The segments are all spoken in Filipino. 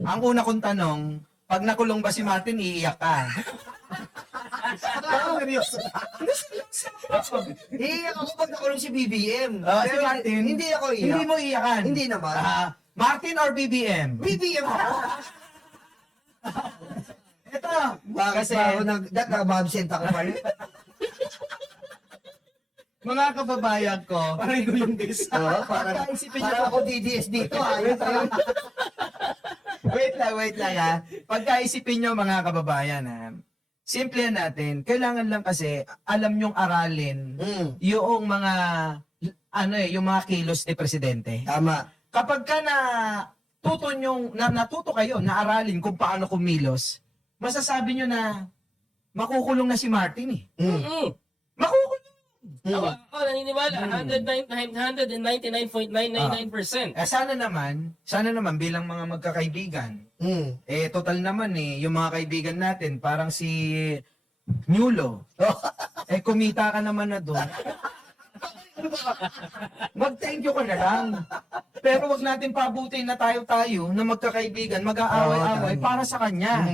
Ang una kong tanong, pag nakulong ba si Martin, iiyak ka? Seryoso. Iiyak ako pag nakulong si BBM. Si Martin? Hindi ako iiyak. Hindi mo iiyakan? Hindi naman. Martin or BBM? BBM ako. Ito. Bakit Kasi, ba ako nag-absent ako pa rin? mga kababayan ko, parang ko yung this. Oo, parang ako DDS dito. Ayun tayo. Wait lang ha. Pagkaisipin nyo mga kababayan ha, simple natin, kailangan lang kasi alam nyong aralin yung mga, yung mga kilos ni Presidente. Tama. Kapag ka natuto kayo na aralin kung paano kumilos, masasabi nyo na makukulong na si Martin eh. Makukulong. Ako naniniwala, 199.999%. Sana naman bilang mga magkakaibigan, total naman yung mga kaibigan natin, parang si Nulo, kumita ka naman na doon. Mag-thank you ka na lang. Pero wag natin pabutin na tayo na magkakaibigan, mag-aaway-away para sa kanya.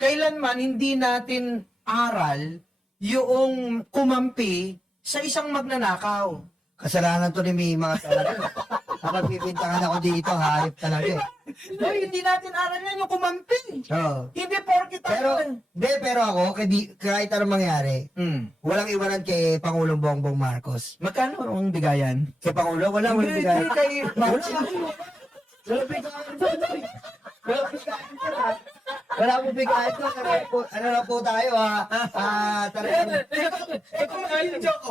Kailanman hindi natin aral yung kumampi sa isang magnanakaw. Kasalanan to ni Mima talaga. Kapag pipintangan ako dito, hayop talaga eh. Hoy, hindi natin aral yan yung kumampi. Oo. Hindi porkit Pero ako, kahit anong mangyari, walang iwanan kay Pangulong Bongbong Marcos. magkano ang bigayan? Kay Pangulo, walang bigay. Kay Wala mo bigay ito. Ano na po tayo ha? Talagang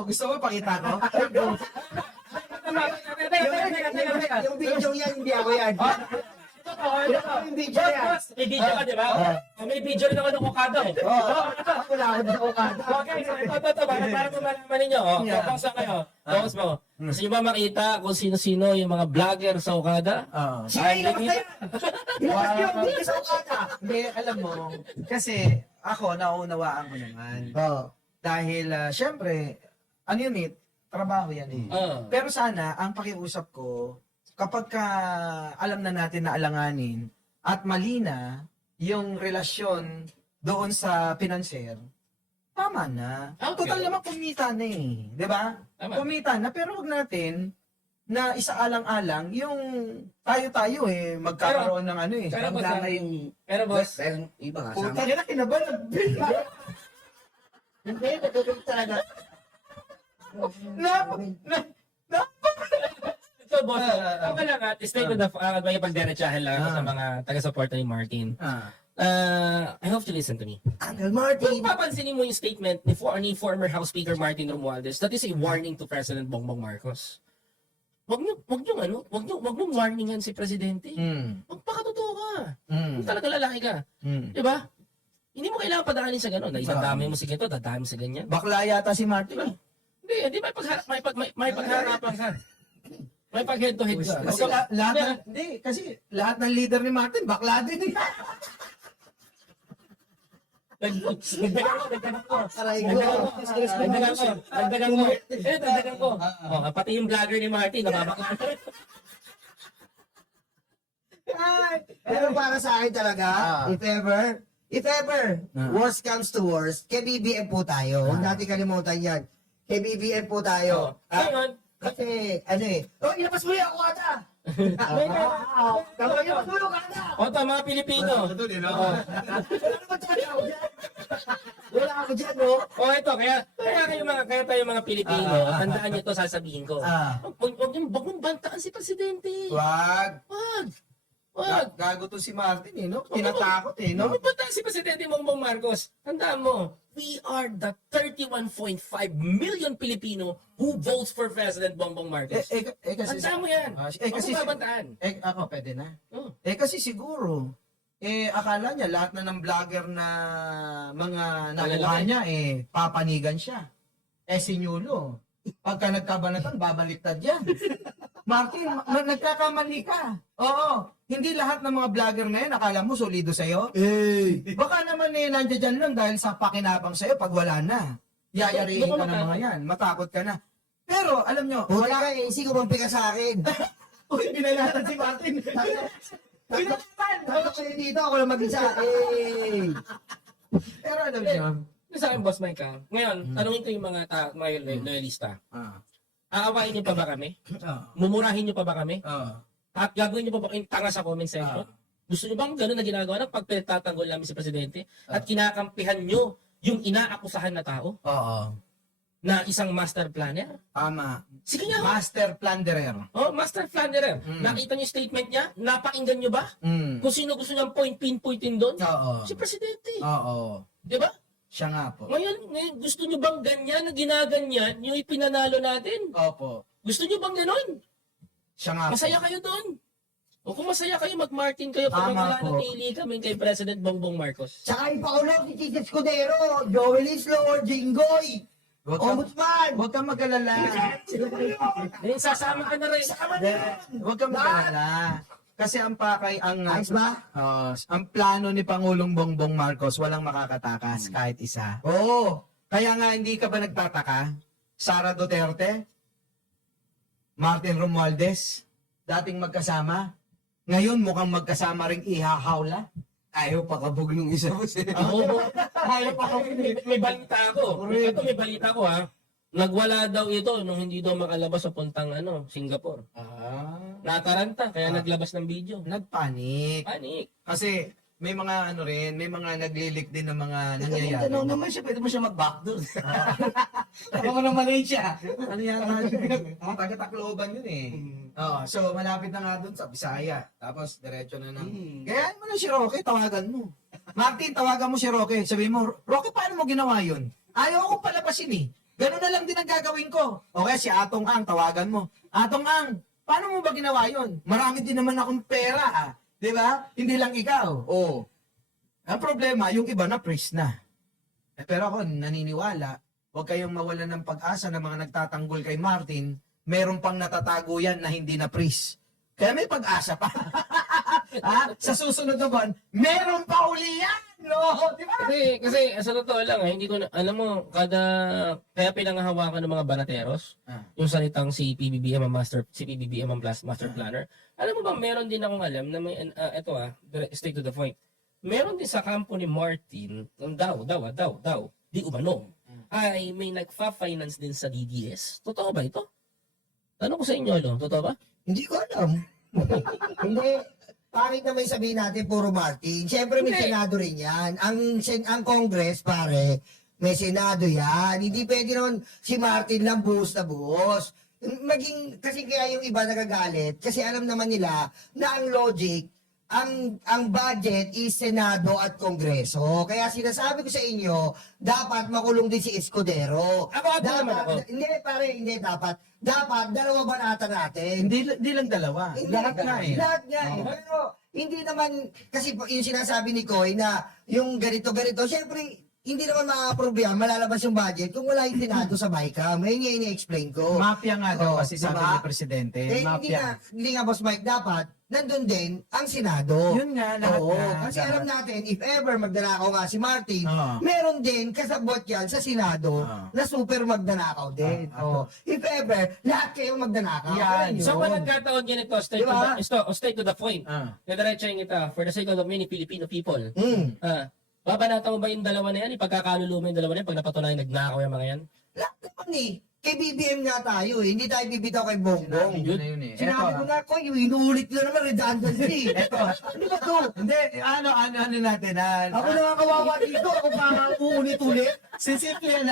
Gusto mo pakita ko? yung video yan, hindi ako yan. Yung video yan. May video ka, di ba? May video rin ako ng Okada. Ako na ako na ukada. Okay, so ito, para malaman ninyo. Focus lang kayo. Focus mo. Gusto nyo ba makita kung sino-sino yung mga vlogger sa Okada? Sige, kapatid! Hindi sa ukada. Hindi, alam mo, kasi ako, naunawaan ko naman. Dahil, syempre, ano yun trabaho yan Pero sana, ang pakiusap ko, kapag alam na natin na alanganin at mali na yung relasyon doon sa pinanser, tama na. Okay. Total naman kumita na di ba? Tama. Kumita na, pero wag natin na isaalang-alang yung tayo magkakaroon ng Pero boss, pero boss, Iba nga, Puta sama. na, kinabahan. Hindi, natutulog talaga. ito boss, ako lang stay to the, may pagderechahan lang ako sa mga taga-suporta ni Martin. I hope you listen to me. Uncle Kung Martin. papansinin mo yung statement ni former House Speaker Martin Romualdez, that is a warning to President Bongbong Marcos. Wag niyo warningan si Presidente. Magpakatotoo ka. Kung talaga lalaki ka. Di ba? Hindi mo kailangan padaanin sa gano'n. Idadami mo si ganito, dadami mo si ganyan. Bakla yata si Martin. Hindi may pagharapan ka. May pag-head to head ka. Kasi lahat ng leader ni Martin, bakla din Dagdagan ko. Aray ko. Dagdagan ko. Pati yung vlogger ni Martin, nababakla. Pero para sa akin talaga, if ever, worst comes to worst, kay BBM po tayo. Huwag natin kalimutan yan. Kay BBM po tayo. Kasi, ilabas mo yan ako ata! Ilabas mo yung ata! Ito, mga Pilipino. Wala ako dyan, no? Ito, kaya tayo mga Pilipino, tandaan niyo ito, sasabihin ko. Huwag mong bantaan si Presidente. Wag. Wag. Gago to si Martin no? Tinatakot no? Huwag mong bantaan si Presidente Bongbong Marcos. Tandaan mo, we are the 31.5 million Filipino who votes for President Bongbong Marcos. Kasi Tandaan mo yan. kasi Huwag mong babantaan. ako pwede na. Oh. Kasi siguro akala niya lahat na ng vlogger na mga nakuha niya papanigan siya. Si Nulo, pagka nagkabanatan, babaliktad yan. Martin, nagkakamali ka. Oo. Hindi lahat ng mga vlogger na yan, akala mo solido sa'yo. Baka naman nandiyan dyan lang dahil sa pakinabang sa'yo pag wala na. Yayariin ka ng mga yan. Matakot ka na. Pero, alam nyo, Wala ka, isi ko bang pika sa akin. Uy, binayatan si Martin. Tatlo kayo dito, ako lang mag-isa. Eh. Pero alam niyo, Sa akin, Boss Mike, ngayon, tanungin ko yung mga loyalista. Aawain niyo pa ba kami? Mumurahin niyo pa ba kami? At gagawin niyo pa ba kayong tanga sa comment section? Gusto niyo bang gano'n na ginagawa na pag pinagtatanggol namin si Presidente at kinakampihan niyo yung inaakusahan na tao oo. na isang master planner? Tama. Sige nga. Master plunderer. Oh, master planner. Mm. Nakita niyo yung statement niya? Napakinggan niyo ba? Mm. Kung sino gusto niyang pinpointin doon? Oo. Si Presidente. Oo. Di ba? Siya nga po. Ngayon, gusto niyo bang ganyan na ginaganyan yung ipinanalo natin? Opo. Gusto niyo bang ganon? Siya nga po. Masaya kayo doon. O kung masaya kayo, mag-Martin kayo pag Tama po. nananatili kami kay President Bongbong Marcos. Tsaka ipakulong si Chichi Escudero, Joel Islo, Jinggoy, Huwag ka, Ombudsman. huwag kang mag-alala. Eh, sasama ka na rin. Huwag kang mag-alala. Kasi ang pakay, Ayos ba? ang plano ni Pangulong Bongbong Marcos, walang makakatakas kahit isa. Oo. Kaya nga hindi ka ba nagtataka? Sara Duterte, Martin Romualdez, dating magkasama. Ngayon mukhang magkasama ring ihahawla. Ayaw pakabog nung isa mo siya. Oo. Ayaw pa ako. May balita ako. Ito may balita ko ha. Nagwala daw ito nung hindi daw makalabas sa puntang Singapore. Nataranta, kaya naglabas ng video. Nagpanik. Panik. Kasi may mga may mga naglilik din ng mga nangyayari. Tanong naman siya, pwede mo siya mag-backdoor. Ako mo ng Malaysia. Ano yata yun? Taga-Tacloban yun eh. So malapit na nga dun sa Bisaya. Tapos diretso na ng... Kaya mo na si Roque, tawagan mo. Martin, tawagan mo si Roque. Sabihin mo, Roque, paano mo ginawa yun? Ayaw akong palabasin eh. Ganun na lang din ang gagawin ko. Okay, si Atong Ang, tawagan mo. Atong Ang, paano mo ba ginawa yun? Marami din naman akong pera ah. Di ba? Hindi lang ikaw. Oo. Ang problema, yung iba na priest na. Pero ako naniniwala, huwag kayong mawalan ng pag-asa ng mga nagtatanggol kay Martin, meron pang natatago yan na hindi na priest. Kaya may pag-asa pa. Sa susunod na buwan, meron pa uli yan! No? Di ba? Kasi sa totoo lang, hindi ko na, alam mo, kaya pinangahawakan ng mga banateros, yung salitang si PBBM ang master planner. Alam mo ba, meron din akong alam na may, straight to the point. Meron din sa kampo ni Martin, di umano, ay may nagfa-finance din sa DDS. Totoo ba ito? Tanong ko sa inyo, totoo ba? Hindi ko alam. Hindi. Pangit na may sabihin natin, puro Martin. Siyempre may Hindi. Senado rin yan. Ang Congress, pare, may Senado yan. Hindi pwede naman si Martin lang buhos na buhos. Kasi kaya yung iba nagagalit, kasi alam naman nila na ang logic, ang budget is Senado at Kongreso. Kaya sinasabi ko sa inyo, dapat makulong din si Escudero. Ako naman ako. Hindi, pare, hindi dapat. Dapat, dalawa banata natin. Hindi lang dalawa. Lahat na eh. Lahat nga eh. Pero, hindi naman, kasi yung sinasabi ni Koy na yung ganito-ganito, syempre, hindi naman ma-approve yan, malalabas yung budget kung wala yung Senado sa BICAM. Ayun yung ini-explain ko. Mafia nga daw Oh, kasi sabi diba? ni Presidente. Hindi Mafia. nga, Boss Mike, dapat, nandun din ang Senado. Yun nga, lahat Oo, nga. kasi Dapat. alam natin, if ever magdanakaw nga si Martin, Oo. meron din kasabot yan sa Senado Oo. na super magdanakaw din. Oo. If ever, lahat kayo magdanakaw. Yan. Ayun So, yun. walang kataon ganito, Diba? straight to the point. Nadiretsahin kita, for the sake of many Filipino people. Babanata mo ba yung dalawa na yan? Ipagkakalulumo yung dalawa na yan pag napatunayan nagnakaw yung mga yan? Lahat naman eh. Kay BBM nga tayo eh. Hindi tayo bibitaw kay Bongbong. Sinabi nyo na yun eh. Sinabi ko nga ko, inuulit na naman redundancy. Ano ba to? Hindi, ano natin. Ako na nga kawawa dito. Ako pa nga uulit-ulit. Sisiplihan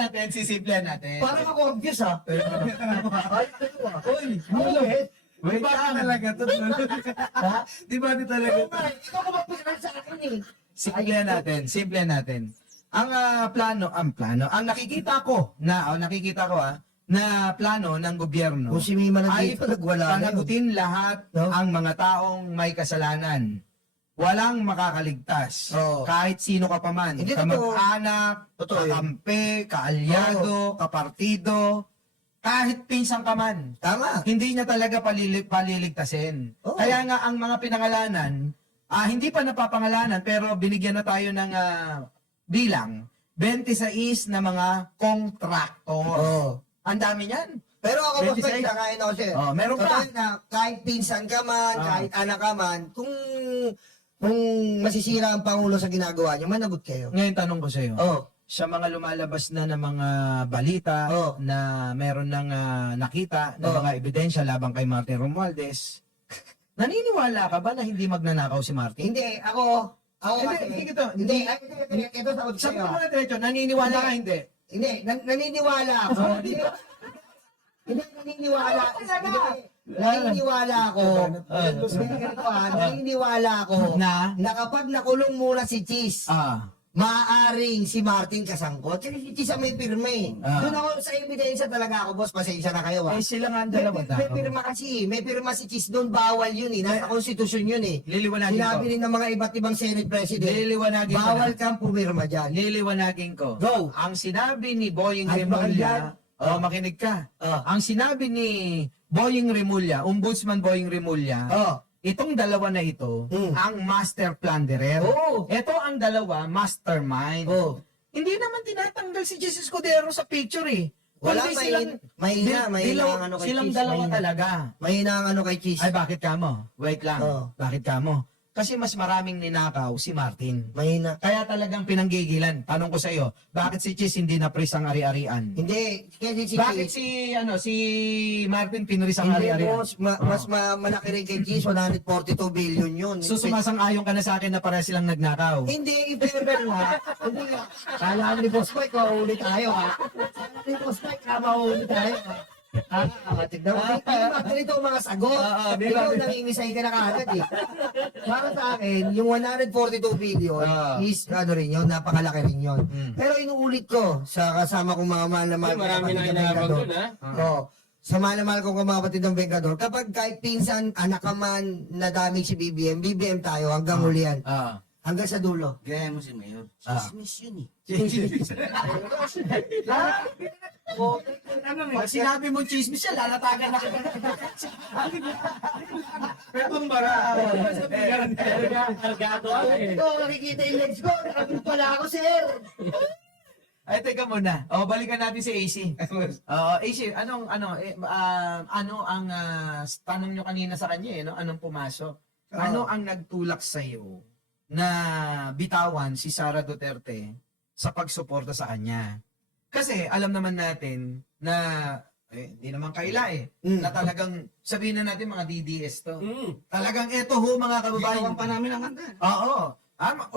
natin. Parang ako obvious ha. Ay, Uy, Wait, ba talaga to? ha? Di ba di talaga? Oo nga, ikaw ka ba pinag sa akin eh? Simplihan natin. Ang ang nakikita ko na plano ng gobyerno Kung si Mima ay nandito, nagwala na yun. panagutin lahat No? ang mga taong may kasalanan. Walang makakaligtas. Oo. Kahit sino ka pa man. Hindi, totoo. Kamag-anak, Totoo yun. kakampi, kaalyado, kapartido, kahit pinsang ka man. Tama. Hindi niya talaga paliligtasin. Oo. Kaya nga ang mga pinangalanan, hindi pa napapangalanan pero binigyan na tayo ng bilang 26 na mga kontraktor. Oo. Ang dami niyan. Pero ako, boss, 26? may nakain ako sa'yo. Oh, meron pa. Totoo na kahit pinsan ka man, kahit anak ka man, kung masisira ang Pangulo sa ginagawa niyo, managot kayo. Ngayon tanong ko sa iyo. Oh, Sa mga lumalabas na ng mga balita Oh. na meron nang nakita na Oh. mga ebidensya laban kay Martin Romualdez, naniniwala ka ba na hindi magnanakaw si Martin? hindi, ako Hindi, kasi, hindi ito. hindi, ito sagot Sabi sa'yo. mo na diretso, naniniwala ka hindi? Hindi, naniniwala ako. Hindi, naniniwala. Naniniwala ako. Naniniwala ako na kapag nakulong muna si Cheese, maaaring si Martin kasangkot. Kasi si Cheese ang may pirma eh. Doon ako sa ebidensya talaga ako, boss. Pasensya na kayo Eh sila nga ang dalawa May pirma kasi. May pirma si Cheese doon. Bawal yun eh. Nasa konstitusyon yun eh. Liliwanagin Sinabi ko. rin ng mga iba't ibang Senate President. Liliwanagin ko. Bawal kang pumirma dyan. Liliwanagin ko. Go. Ang sinabi ni Boying Ay, Remulla, bakit makinig ka. Oh. Ang sinabi ni Boying Remulla, Ombudsman Boying Remulla, Oh. itong dalawa na ito, ang master plunderer. Oh. Ito ang dalawa, mastermind. Oh. Hindi naman tinatanggal si Jesus Cordero sa picture eh. Wala, Kundi mahina ang ano kay silang Cheese, dalawa mahina. talaga. Mahina ang ano kay Cheese. Ay, bakit ka mo? Wait lang. Oh. Bakit ka mo? Kasi mas maraming ninakaw si Martin. Mahina. Kaya talagang pinanggigilan. Tanong ko sa iyo, bakit si Cheese hindi na-pris ang ari-arian? Hindi, kasi si Bakit Cheese, si Martin pinris ang hindi ari-arian? boss, mas malaki rin kay Cheese, 142 billion yun. So sumasang-ayon ka na sa akin na para silang nagnakaw. Hindi, i-favor nga. Hindi nga. Kala ni Boss Mike, mahuli tayo ha. Kala ni Boss Mike, mahuli tayo ha. Tignan mo. Ganito ang mga sagot. Ikaw nangingisay ka na kagad eh. Para sa akin, yung 142 billion is ano rin yun, napakalaki rin yun. Pero inuulit ko sa kasama kong mga mahal na mahal na Marami na kapatid ng inabang Vengador. doon, ha? Oo. Sa mahal na mahal kong mga kapatid ng Vengador, kapag kahit pinsan, anak ka man, nadamig si BBM tayo hanggang huli yan. Hanggang sa dulo. Gaya mo si Mayor. Ah. Chismis yun eh. Pag sinabi mong chismis siya, lalatagan na kita. Pero bara. Kargado ako eh. Ito, nakikita yung legs ko. Nakabit pala ako, sir. Ay, teka muna. Balikan natin si AC. AC, ano ang tanong nyo kanina sa kanya no? Anong pumasok? Ano ang nagtulak sa iyo na bitawan si Sara Duterte sa pagsuporta sa kanya? Kasi alam naman natin na hindi naman kaila na talagang sabihin na natin mga DDS to. Talagang ito ho mga kababayan. Ginawan pa namin ang handa. Oo.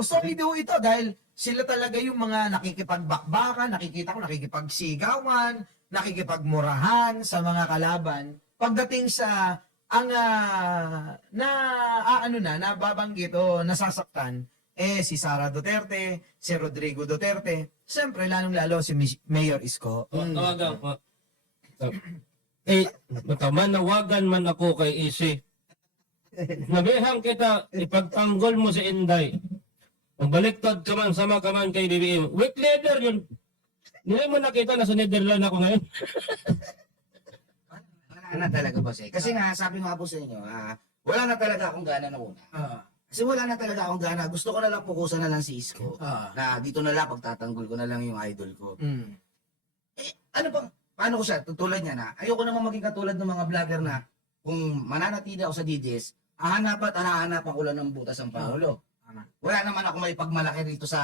Solid ho ito dahil sila talaga yung mga nakikipagbakbakan, nakikita ko nakikipagsigawan, nakikipagmurahan sa mga kalaban. Pagdating sa ang nababanggit o nasasaktan si Sara Duterte, si Rodrigo Duterte, siyempre lalong-lalo si Mayor Isko. Tawagan ko. Manawagan man ako kay Isi. Nabihang kita, ipagtanggol mo si Inday. Magbaliktad ka man, sama ka man kay BBM. Week leader yun. Hindi mo nakita na sa Netherlands ako ngayon. Wala na talaga boss eh. Kasi nga, sabi nga po sa inyo, wala na talaga akong gana na una. Kasi wala na talaga akong gana. Gusto ko na lang pukusan na lang si Isko. Na dito na lang, pagtatanggol ko na lang yung idol ko. Ano bang, paano ko siya? Tutulad niya na, ayoko naman maging katulad ng mga vlogger na kung mananatili ako sa DDS, hahanapan ko lang ng butas ang Pangulo. Wala naman ako may pagmalaki rito sa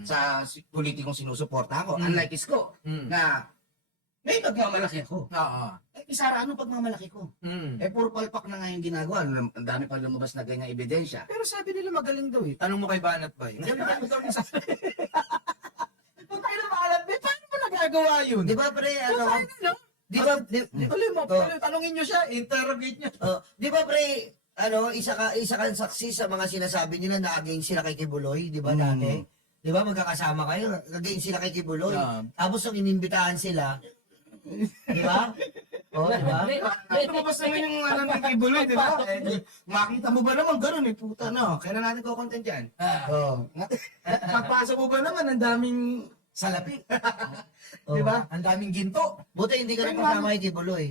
sa politikong sinusuporta ko. Unlike Isko, na may pagmamalaki ako. Sara, ano pagmamalaki ko? Puro palpak na nga yung ginagawa. Ang dami pa lumabas na ganyang ebidensya. Pero sabi nila magaling daw eh. Tanong mo kay Banat ba eh. Paano na Banat ba? Paano mo nagagawa yun? Di ba, pre, ano? Paano? Di ba, Tanungin nyo siya, interrogate nyo. di ba, pre, ano, isa kang saksi sa mga sinasabi nila na against sila kay Kibuloy, di ba, dati? Di ba, magkakasama kayo, against sila kay Kibuloy. Tapos nung inimbitahan sila, di ba? Di ba? Lumabas naman yung alam ng Kibuloy, di ba? Makita mo ba naman ganun eh, puta no? Kailan natin ko content yan? Pagpasok mo ba naman, ang daming salapi. Di ba? Ang daming ginto. Buti hindi ka rin kasama kay Kibuloy.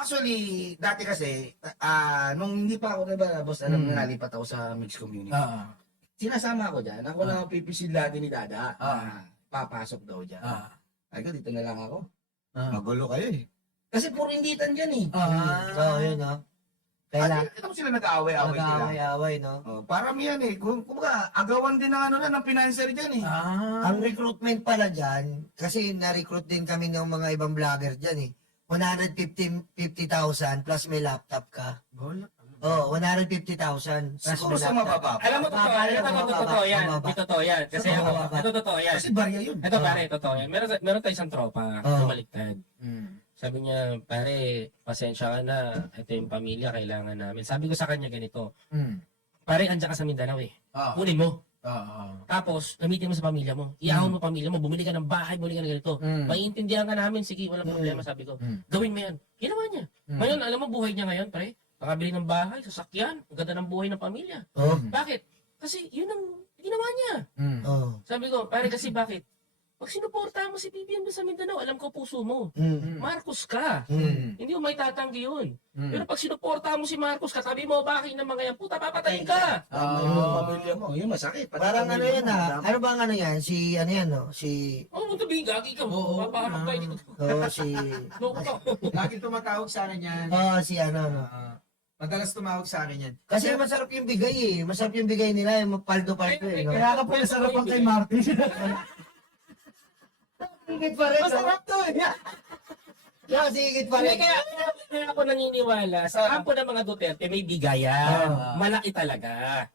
Actually, dati kasi, nung hindi pa ako, diba, boss, alam na nalipat ako sa mixed community. Sinasama ako dyan. Ako na pipisil lagi ni Dada. Papasok daw dyan. Ay ko, dito na lang ako. Magulo kayo eh. Kasi puro inditan dyan eh. So, yun, no? Kailangan. Ito mo sila nag-aaway-aaway sila. Nag-aaway-aaway, no? Oh, paramihan eh. Kumbaga, agawan din ng ano na, ng financer dyan eh. Ang recruitment pala dyan, kasi na-recruit din kami ng mga ibang vlogger dyan eh. 150,000 plus may laptop ka. Oh, 150,000 plus Siguro may sa laptop. mababa. Alam mo, totoo yan. mababa. Di totoo yan. Kasi Sa ako, mababa. ito totoo yan. Kasi barya yun. Ito pare, totoo yan. Meron tayo isang tropa, Oh. bumaliktad. Sabi niya, pare, pasensya ka na. Ito yung pamilya, kailangan namin. Sabi ko sa kanya ganito, pare, andyan ka sa Mindanao eh. Kunin mo. Tapos, gamitin mo sa pamilya mo. Iahon mo pamilya mo. Bumili ka ng bahay, bumili ka ng ganito. Maiintindihan ka namin. Sige, walang problema, sabi ko. Gawin mo yan. Ginawa niya. Ngayon, alam mo, buhay niya ngayon, pare. Nakabili ng bahay, sasakyan. Ang ganda ng buhay ng pamilya. Oh. Bakit? Kasi yun ang ginawa niya. Oh. Sabi ko, pare kasi bakit? Pag sinuporta mo si BBM sa Mindanao, alam ko puso mo. Marcos ka. Hindi mo may tatanggi yun. Pero pag sinuporta mo si Marcos, katabi mo, bakit ng mga yan, puta, papatayin ka. Yung pamilya mo, yun masakit. Pati Parang ano pamilya yan mo, ah. dapat- Ano bang ano yan? Si ano yan no? Si Oh, sabihin, gagi ka. Papaharap tayo dito. si Loko ka. Lagi tumatawag sa akin yan. si ano no. Madalas tumawag sa akin yan. Kasi masarap yung bigay eh. Masarap yung bigay nila, yung paldo-paldo eh. No? Kaya ka po nasarap ang kay Martin. Higit pa rin. Masarap to eh. Kasi higit pa Hindi, rin. kaya ako naniniwala sa kampo ng mga Duterte may bigayan. Malaki talaga.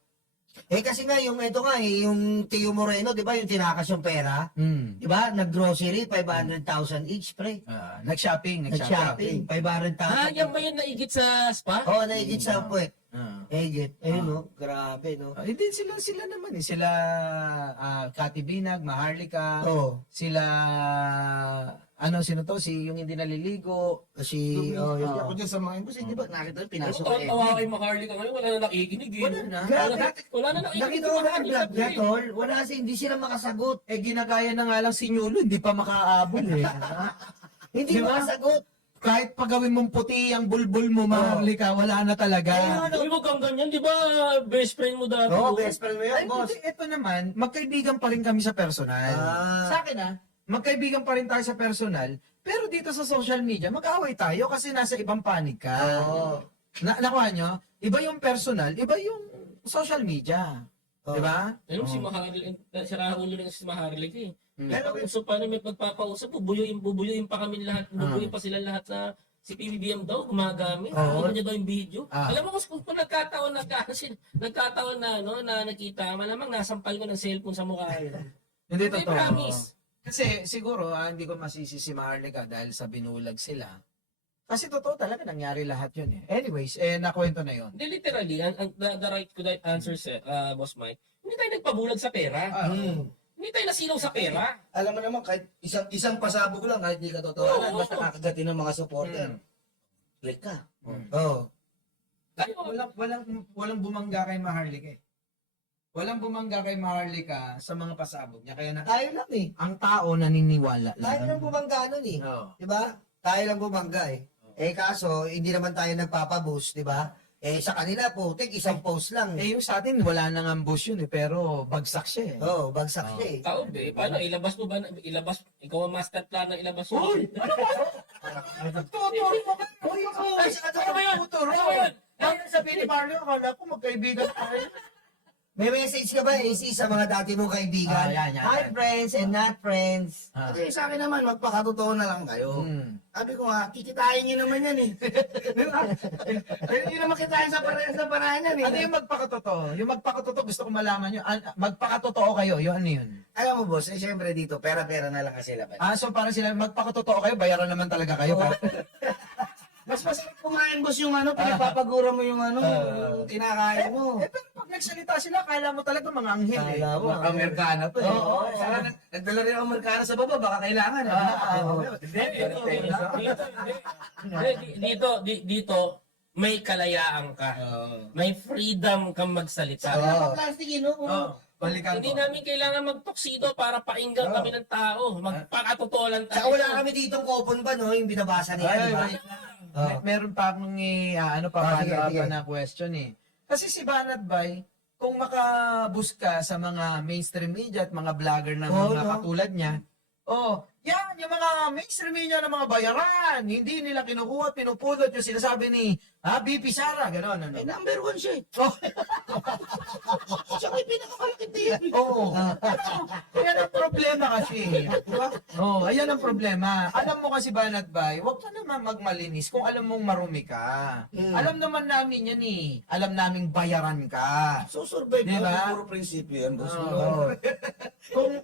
Eh kasi nga yung ito nga eh, yung Tio Moreno, 'di ba, yung tinakas yung pera, 'di ba? Nag-grocery 500,000 each, pre. Nag-shopping. Nag-shopping 500,000. Yan ba yung naigit sa spa? Oh, naigit sa puwet. Higit. Ayun no, grabe no. Hindi sila naman eh. Sila Kati Binag, Maharlika, Oh, sila sino to? Si yung hindi naliligo. si oh, yun. Ako dyan sa mga yun. Kasi di ba nakita yung pinasok Pero eh. tawa kay Maharlika ngayon, wala na nakikinig eh. Wala na. Wala na nakikinig. Nakita mo ba yung vlog niya, tol? Wala kasi, hindi sila makasagot. Ginagaya na nga lang si Nyulo, hindi pa makaabol eh. Hindi Di ba? makasagot. Kahit pagawin mong puti ang bulbul mo, Maharlika, wala na talaga. Uy, wag kang ganyan, di ba? Best friend mo dati. Oo, oh. best friend mo Ay, yan, boss. ito naman, magkaibigan pa rin kami sa personal. Ah. Sa akin magkaibigan pa rin tayo sa personal, pero dito sa social media, mag-away tayo kasi nasa ibang panig ka. Oo. Nakuha nyo? Iba yung personal, iba yung social media. Di ba? Ano si Maharlika, si Raul rin si Maharlika eh. Pero So paano may pagpapausap, bubuyuin pa kami lahat, bubuyuin pa sila lahat na si PBBM daw gumagamit. Oo. Ano niya daw yung video. Ah. Alam mo kung nagkataon na na nakita, malamang nasampal ko ng cellphone sa mukha niya. hindi Hindi, totoo. promise. Kasi siguro hindi ko masisi si Maharlika dahil sa binulag sila. Kasi totoo talaga nangyari lahat yun eh. Anyways, nakwento na yun. Hindi literally, the right to that answer, Boss Mike, hindi tayo nagpabulag sa pera. Hindi tayo nasilaw sa pera. Alam mo naman, kahit isang pasabog lang, kahit di ka totohanan, Oo. basta kakagatin ng mga supporter. Click ka. Oh. Walang bumangga kay Maharlika eh. Walang bumangga kay Maharlika sa mga pasabog niya. Kaya Tayo lang eh. ang tao naniniwala Tayo lang. lang bumangga nun eh. Oo. Di ba? Tayo lang bumangga eh. Eh kaso, hindi naman tayo nagpapaboost, di ba? Eh sa kanila po, isang post lang. Yung sa atin, wala nang ambush yun eh, pero bagsak siya eh. Oh, bagsak siya eh. Tao, paano? Ilabas mo ba? Ikaw ang master plan ng ilabas mo. Tuturo mo ka! Ay, ano ba yun? Tuturo! Ano ba yun? Bakit sabihin ni Marlon, akala ko magkaibigan tayo. May message ka ba, AC, sa mga dati mong kaibigan? Yan. Hi, friends and not friends. Kasi sa akin naman, magpakatotoo na lang kayo. Sabi ko nga, kikitain nyo naman yan eh. Di ba? Pwede nyo naman kitain sa parahan yan eh. Ano yung magpakatotoo? Yung magpakatotoo, gusto ko malaman yun. Magpakatotoo kayo, yun ano yun? Alam mo boss, syempre dito, pera-pera na lang kasi laban. So parang sila, magpakatotoo kayo, bayaran naman talaga kayo. Mas masarap kumain boss yung pinagpapagura mo yung yung kinakain mo. Pero pag nagsalita sila, kala mo talaga mga anghel eh. Kala mo. Amerikana to eh. Oo. Sana nagdala rin ang Amerikana sa baba, baka kailangan. Dito, may kalayaan ka. May freedom kang magsalita. Plastic yun, no? Balikan Hindi ko. namin kailangan magtuksido para painggan kami ng tao. Magpakatotoo lang Saka tayo. wala kami ditong kopon ba, no? Yung binabasa nila, di ba? Meron pa akong sige, follow-up sige. na question eh. Kasi si Banat Bay, kung makabus ka sa mga mainstream media at mga vlogger ng Oo, mga no? katulad niya, Oh, yan, yung mga mainstream media ng mga bayaran, hindi nila kinukuha, pinupulot yung sinasabi ni BP Sara, gano'n, ano. Eh, number 1 siya eh. Oh, Siya ko yung pinakamalaking TV. oo. Ayan ang problema kasi. Diba? Oh, ayan ang problema. Alam mo kasi Banat Bay, huwag ka naman magmalinis kung alam mong marumi ka. Alam naman namin yan eh. Alam naming bayaran ka. So, survive Diba? diba? Puro prinsipyo yan, boss. Oo.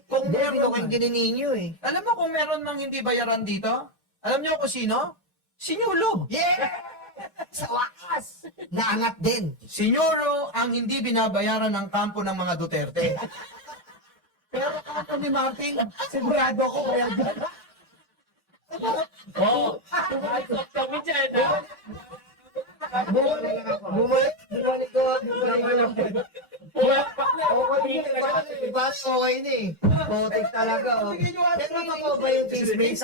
Kung Hindi, ito meron, kayong ginininyo eh. alam mo kung meron mang hindi bayaran dito? Alam niyo kung sino? Si Nyulo. Yeah! Sa wakas! Naangat din. Si Nyulo ang hindi binabayaran ng kampo ng mga Duterte. Pero kampo ni Martin, sigurado ko kaya dyan. Oo. Pumasok kami dyan, ha? Bumalik ko. Pumapak na. Okay na eh. Potik talaga. Oh. Pero totoo ba yung chismis?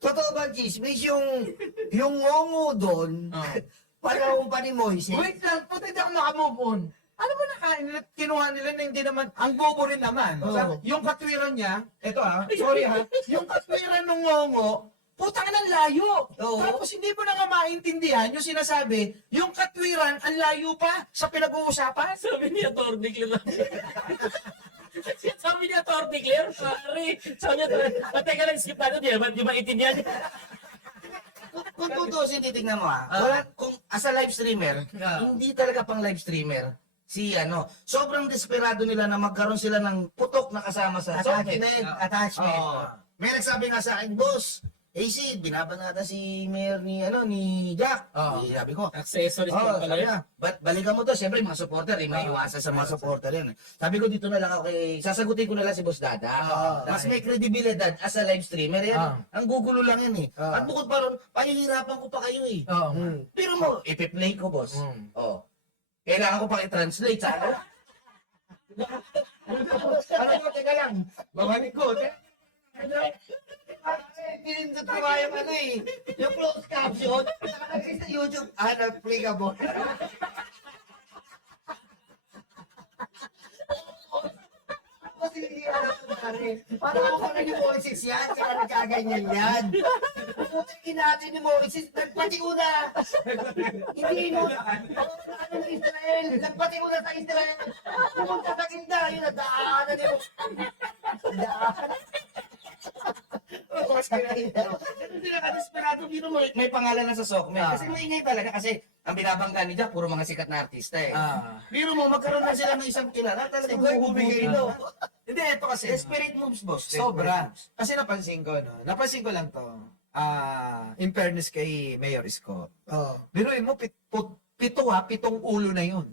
Totoo ba yung chismis? Yung ngongo doon, panahon pa ni Moises. Wait lang, puti di ako makamove on. Alam mo na, kinuha nila na hindi naman, ang bobo rin naman. Oo. Yung katwiran niya, eto sorry yung katwiran ng ngongo, putang ng layo. Oo. Tapos hindi mo na nga maintindihan yung sinasabi, yung katwiran, ang layo pa sa pinag-uusapan. Sabi niya, Atty. Claire. Sabi niya, Atty. Claire, pare. Sabi niya, teka lang, skip natin, di ba itinyan? Kung tutusin, titignan mo wala, kung as a live streamer, hindi talaga pang live streamer. Sobrang desperado nila na magkaroon sila ng putok na kasama sa socket. Attachment. Oo. May nagsabi nga sa akin, boss, AC, binabanata si Mayor ni Jack. Sabi ko, Accessories lang pala sabi yun. niya, balikan mo to. Siyempre, mga supporter, may iwasan sa mga supporter yan. Sabi ko, dito na lang ako sasagutin ko na lang si Boss Dada. Mas may kredibilidad as a live streamer. Yan, ang gugulo lang yan eh. At bukod pa ron, pahihirapan ko pa kayo eh. Pero mo, ipi-play ko, boss. Kailangan ko pa i-translate sa ano? Teka lang. Babalik ko. Pinindot ko nga yung yung closed caption. Nakalagay sa YouTube, unapplicable. Kasi hindi parang ako na ni Moises yan, kaya nagkaganyan yan. Putangin natin ni Moises, nagpatiuna. Hindi mo, ano ng Israel, nagpatiuna sa Israel. Pumunta sa gilda, yun, nadaanan ni Moises. Nadaanan. Hindi nakadesperado dito mo. May pangalan na sa Sokme. Kasi maingay talaga kasi ang binabangga ni Jack, puro mga sikat na artista eh. Biro mo, magkaroon na sila ng isang kilala. Talagang bubigay no. Hindi, ito kasi. Desperate moves, boss. Sobra. Kasi napansin ko, napansin ko lang to. In fairness kay Mayor Isko. Biruin mo, pitong ulo na yun.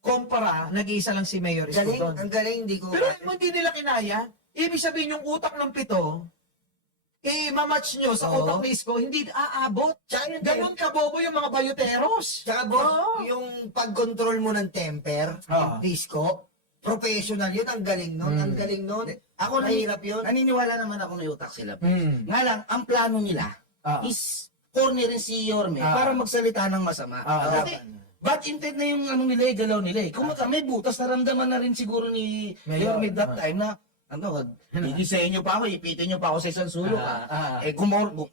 Kumpara, nag-iisa lang si Mayor Isko Galing, doon. ang galing, hindi ko. Pero mo hindi nila kinaya. Ibig sabihin yung utak ng pito, i-match nyo sa utak ni Isko, hindi aabot. Ganon kabobo yung mga bayoteros. Tsaka boss, yung pag-control mo ng temper, disco, professional yun, ang galing nun, ang galing nun. Ako Mahirap yun. naniniwala naman ako na utak sila. Mm. Nga lang, ang plano nila is cornerin si Yorme para magsalita ng masama. Kasi bad intent na yung ano nila, galaw nila eh. Kung may butas, naramdaman na rin siguro ni Yorme that time na gigisayin nyo pa ako, ipitin nyo pa ako sa isang sulok.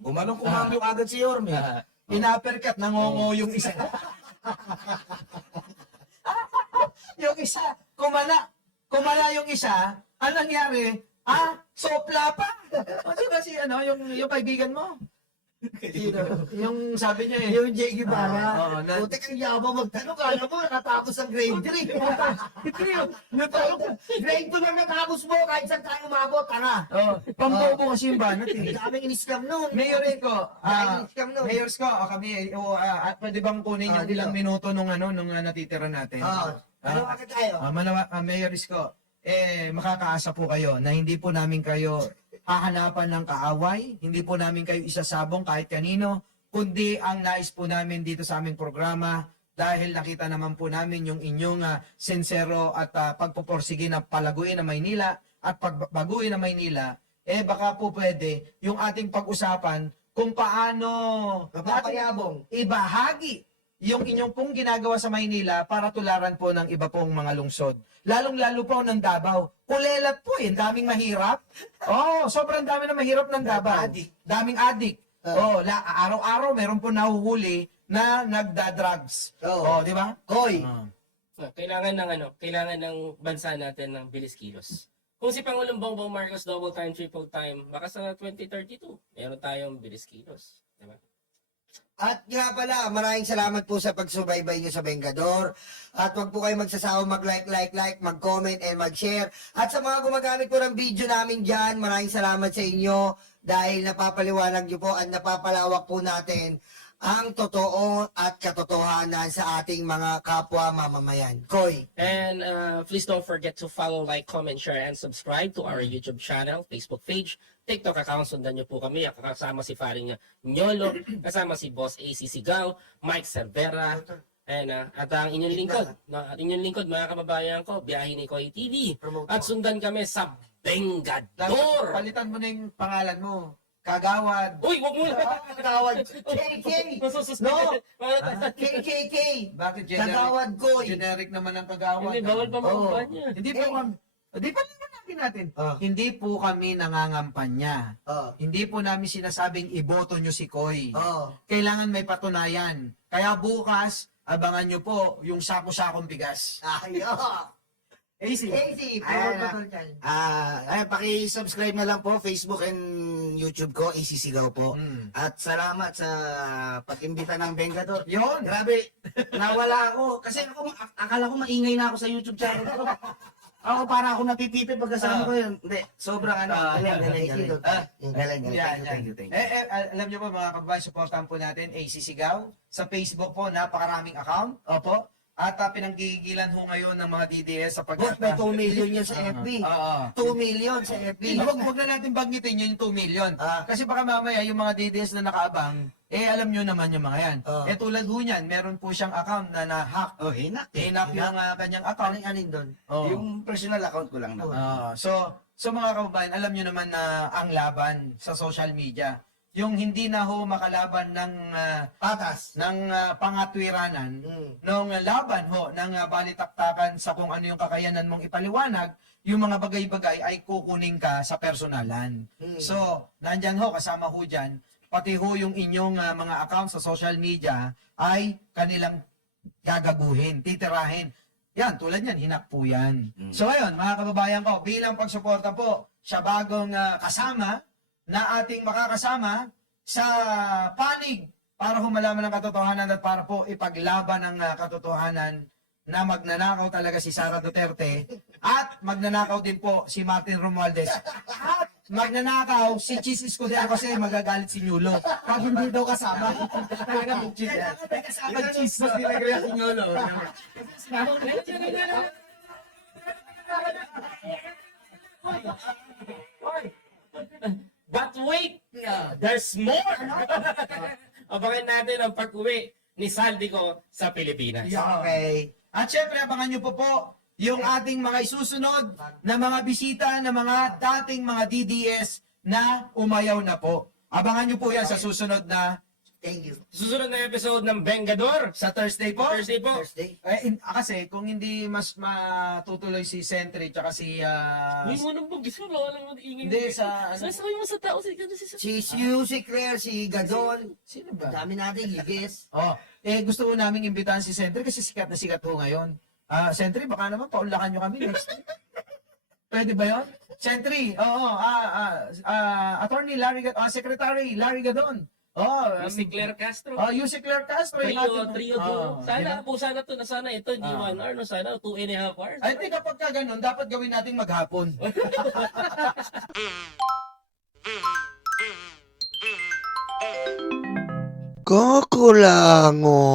Gumanong-kumambyo agad si Yorme. Inaperkat, nangongo yung isa. Yung isa, kumala yung isa, ang nangyari, sopla pa. O diba yung kaibigan mo? Yung sabi niya eh. Yung Jay Guevara, Oo, putik ang yabang magtanong, kala mo nakatapos ang grade 3. Grade 2 na natapos mo, kahit saan tayo umabot, tanga. Pambobo kasi yung banat eh. Daming in-scam nun. Mayor Isko, Daming in-scam nun. Mayor Isko, kami, pwede bang kunin yung ilang minuto nung natitira natin? Ano ka tayo? Mayor Isko, makakaasa po kayo na hindi po namin kayo hahanapan ng kaaway, hindi po namin kayo isasabong kahit kanino, kundi ang nais po namin dito sa aming programa dahil nakita naman po namin yung inyong sincero at pagpuporsige na palaguin ng Maynila at pagbaguhin ng Maynila, baka po pwede yung ating pag-usapan kung paano Mapapayabong. ibahagi yung inyong pong ginagawa sa Maynila para tularan po ng iba pong mga lungsod. Lalong-lalo po ng Davao. Kulelat po eh, daming mahirap. Sobrang dami na mahirap ng Davao. Daming adik. Araw-araw meron po nahuhuli na nagda-drugs. Di ba? Koy, Kailangan ng bansa natin ng bilis kilos. Kung si Pangulong Bongbong Marcos double time, triple time, baka sa 2032, meron tayong bilis kilos. Diba? at nga pala, maraming salamat po sa pagsubaybay nyo sa Vengador. At wag po kayo magsasawang mag-like, mag-comment, and mag-share. At sa mga gumagamit po ng video namin dyan, maraming salamat sa inyo dahil napapaliwanag nyo po at napapalawak po natin ang totoo at katotohanan sa ating mga kapwa mamamayan. Koy. And please don't forget to follow, like, comment, share, and subscribe to our YouTube channel, Facebook page, TikTok account. Sundan nyo po kami. Kasama si Faring Nyolo, kasama si Boss AC Sigaw, Mike Cervera, and, at ang inyong lingkod. At inyong lingkod, mga kababayan ko, Biyahe ni Koy TV. At sundan kami sa Vengador. Palitan mo na yung pangalan mo. Kagawad. Uy, wag mo na. Kagawad. KK. No. KKK. Bakit generic? Kagawad Koy. Generic naman ang kagawad. Hindi, bawal pa mga niya. Hindi po kami. Di pa natin. Hindi po kami nangangampanya. Hindi po namin sinasabing iboto nyo si Koy. Kailangan may patunayan. Kaya bukas, abangan nyo po yung sako-sakong bigas. Ayun. AC. Ayan, paki-subscribe na lang po Facebook and YouTube ko, AC Sigaw po. At salamat sa pag-imbita ng Vengador. Yun. Grabe, nawala ako. Kasi ako, akala ko maingay na ako sa YouTube channel ko. Ako para ako napipipi pagkasama ko yun. Hindi, sobrang galing. Galing. Thank you. Alam nyo po mga kababayan, supportan po natin AC Sigaw. Sa Facebook po, napakaraming account. Opo. At pinanggigilan ho ngayon ng mga DDS sa May 2 million yan sa FB. 2 million sa FB. Huwag na natin banggitin yun yung 2 million. Kasi baka mamaya yung mga DDS na nakaabang, alam nyo naman yung mga yan. Tulad ho niyan, meron po siyang account na na-hack. Hinak. Hinap yung kanyang account. Aning doon? Yung personal account ko lang naman. So mga kababayan, alam nyo naman na ang laban sa social media, yung hindi na ho makalaban ng Patas. ng pangatwiranan, nung laban ho ng balitaktakan sa kung ano yung kakayanan mong ipaliwanag, yung mga bagay-bagay ay kukunin ka sa personalan. So, nandyan ho, kasama ho dyan, pati ho yung inyong mga accounts sa social media ay kanilang gagaguhin, titirahin. Yan, tulad yan, hinak po yan. So, ayun, mga kababayan ko, bilang pagsuporta po sa bagong kasama na ating makakasama sa panig para humalaman ng katotohanan at para po ipaglaban ang katotohanan na magnanakaw talaga si Sara Duterte at magnanakaw din po si Martin Romualdez at magnanakaw si Chis Escudero kasi magagalit si Nyulo pag hindi daw kasama. Talaga may Chis yan. Kasama Chis mas nilagay si Nyulo. But wait! There's more! Abangan natin ang pag-uwi ni Saldico sa Pilipinas. Okay. At syempre, abangan nyo po yung ating mga isusunod na mga bisita ng mga dating mga DDS na umayaw na po. Abangan nyo po yan sa susunod na Thank you. Susunod na episode ng Vengador sa Thursday po. Thursday po. Thursday. Kasi kung hindi mas matutuloy si Sentry tsaka si Hindi mo nang bugis mo, wala nang ingay. hindi sa Sasabi mo sa tao, si Si Claire, si Gadon. sino ba? Dami natin, higis. Gusto ko naming imbitahan si Sentry kasi sikat na sikat ho ngayon. Sentry, baka naman paulakan nyo kami next time. Pwede ba yun? Sentry, Attorney Larry Secretary Larry Gadon. Si Claire Castro. Si Claire Castro. Trio duo. Sana po, sana ito, hindi 1 hour, no? Sana 2.5 hours. I think kapag ka ganun, dapat gawin natin maghapon. Kakulango.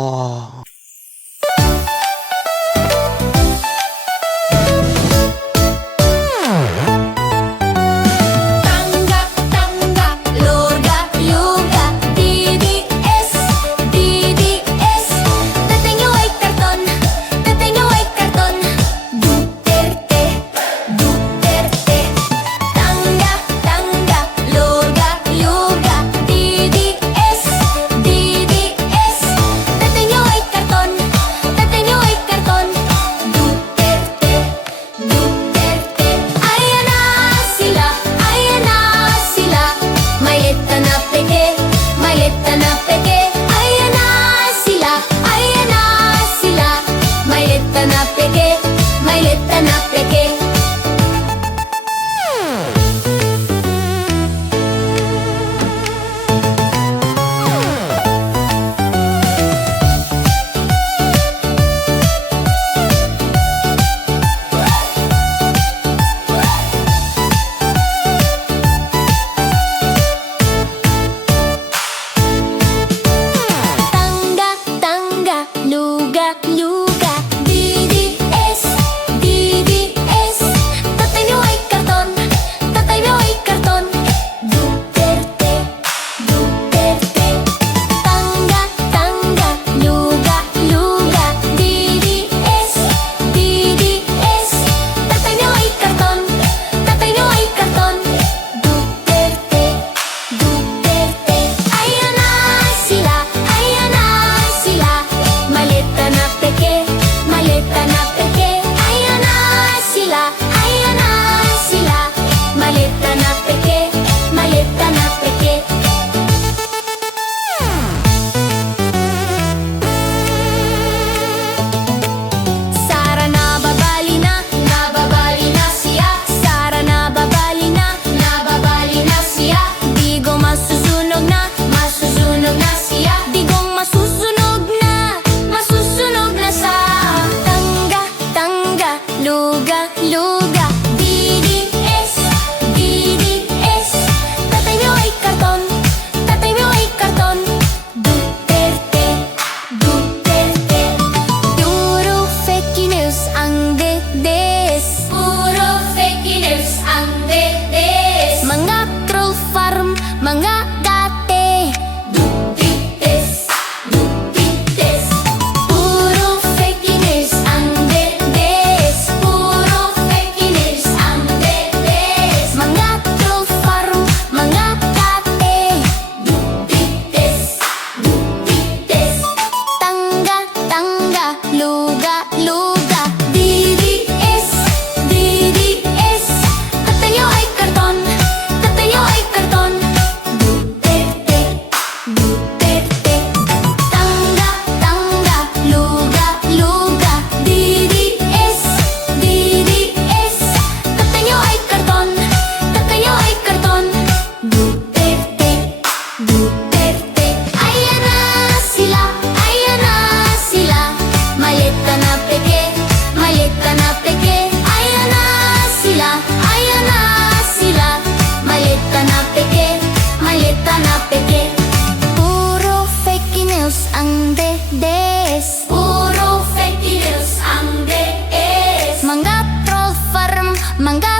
luga, luga. DDS, DDS. Tatay mo ay karton, tatay mo ay karton. Duterte, Duterte. Puro fake news ang DDS. Puro fake news ang DDS. Mga troll farm, mga date. Dutites, dutites. Puro fake news ang DDS. Puro fake news ang DDS. Mga troll farm, mga date. Dutites, dutites. Tangga, tangga, luga, luga. DDS, DDS. Tatayo ay karton, tatayo ay karton. Duterte, Duterte. Tangga, tangga, luga, luga. DDS, DDS. Tatayo ay karton, tatayo ay karton. Duterte, Duterte. Ayan na sila, ayan na sila. Malita na peke, malita na peke. Ayan na sila, ayan na sila. Malita na peke, malita na peke. Puro fake news ang DDS. Puro fake news ang DDS. Mga troll farm, mga